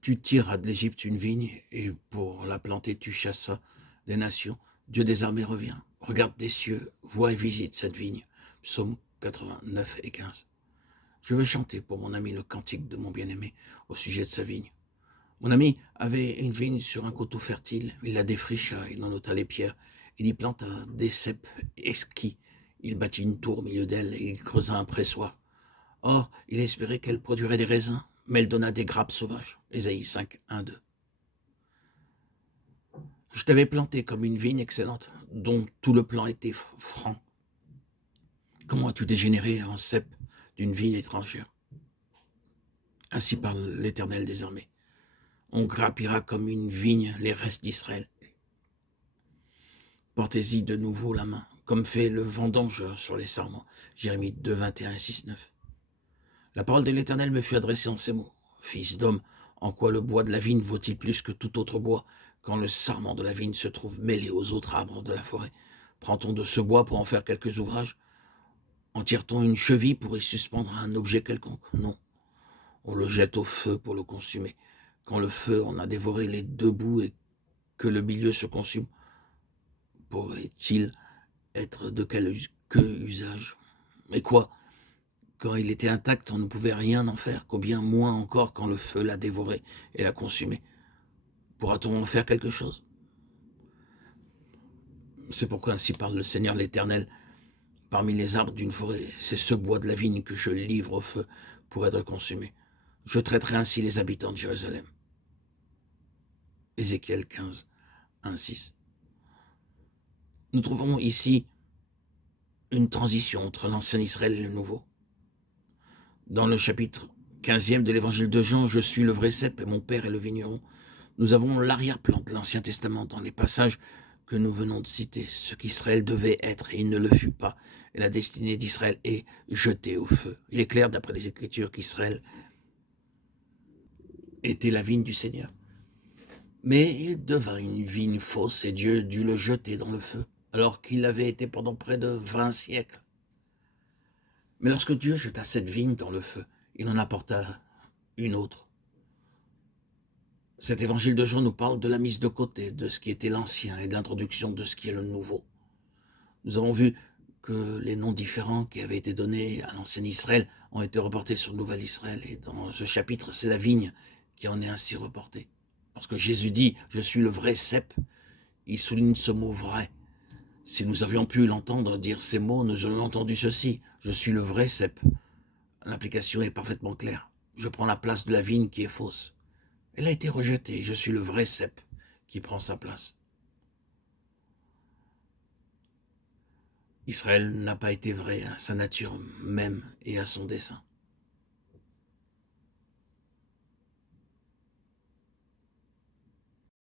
Tu tiras de l'Égypte une vigne, et pour la planter, tu chassas des nations. Dieu des armées revient. Regarde des cieux, vois et visite cette vigne. Psaume 89 et 15. Je veux chanter pour mon ami le cantique de mon bien-aimé au sujet de sa vigne. Mon ami avait une vigne sur un coteau fertile. Il la défricha, il en ôta les pierres. Il y planta des cèpes exquis. Il bâtit une tour au milieu d'elle et il creusa un pressoir. Or, il espérait qu'elle produirait des raisins, mais elle donna des grappes sauvages. Ésaïe 5, 1, 2. Je t'avais planté comme une vigne excellente, dont tout le plan était franc. Comment as-tu dégénéré en cep d'une vigne étrangère? Ainsi parle l'Éternel des armées. On grappira comme une vigne les restes d'Israël. Portez-y de nouveau la main, comme fait le vendangeur sur les sarments. Jérémie 2, 21 et 6, 9. La parole de l'Éternel me fut adressée en ces mots. Fils d'homme, en quoi le bois de la vigne vaut-il plus que tout autre bois, quand le sarment de la vigne se trouve mêlé aux autres arbres de la forêt? Prend-on de ce bois pour en faire quelques ouvrages? En tire-t-on une cheville pour y suspendre un objet quelconque? Non. On le jette au feu pour le consumer. Quand le feu en a dévoré les deux bouts et que le milieu se consume, pourrait-il être de quelque usage? Mais quoi? Quand il était intact, on ne pouvait rien en faire, combien moins encore quand le feu l'a dévoré et l'a consumé. Pourra-t-on en faire quelque chose? C'est pourquoi ainsi parle le Seigneur l'Éternel. Parmi les arbres d'une forêt, c'est ce bois de la vigne que je livre au feu pour être consumé. Je traiterai ainsi les habitants de Jérusalem. Ézéchiel 15, 1, 6. Nous trouvons ici une transition entre l'ancien Israël et le nouveau. Dans le chapitre 15e de l'évangile de Jean, je suis le vrai cep et mon père est le vigneron. Nous avons l'arrière-plan de l'Ancien Testament dans les passages que nous venons de citer, ce qu'Israël devait être et il ne le fut pas, et la destinée d'Israël est jetée au feu. Il est clair d'après les Écritures qu'Israël était la vigne du Seigneur. Mais il devint une vigne fausse et Dieu dut le jeter dans le feu, alors qu'il avait été pendant près de 20 siècles. Mais lorsque Dieu jeta cette vigne dans le feu, il en apporta une autre. Cet évangile de Jean nous parle de la mise de côté de ce qui était l'ancien et de l'introduction de ce qui est le nouveau. Nous avons vu que les noms différents qui avaient été donnés à l'ancien Israël ont été reportés sur le nouvel Israël. Et dans ce chapitre, c'est la vigne qui en est ainsi reportée. Lorsque Jésus dit « Je suis le vrai cep », il souligne ce mot « vrai ». Si nous avions pu l'entendre dire ces mots, nous aurions entendu ceci « Je suis le vrai cep ». L'implication est parfaitement claire. Je prends la place de la vigne qui est fausse. Elle a été rejetée. Je suis le vrai cep qui prend sa place. Israël n'a pas été vrai à sa nature même et à son dessein.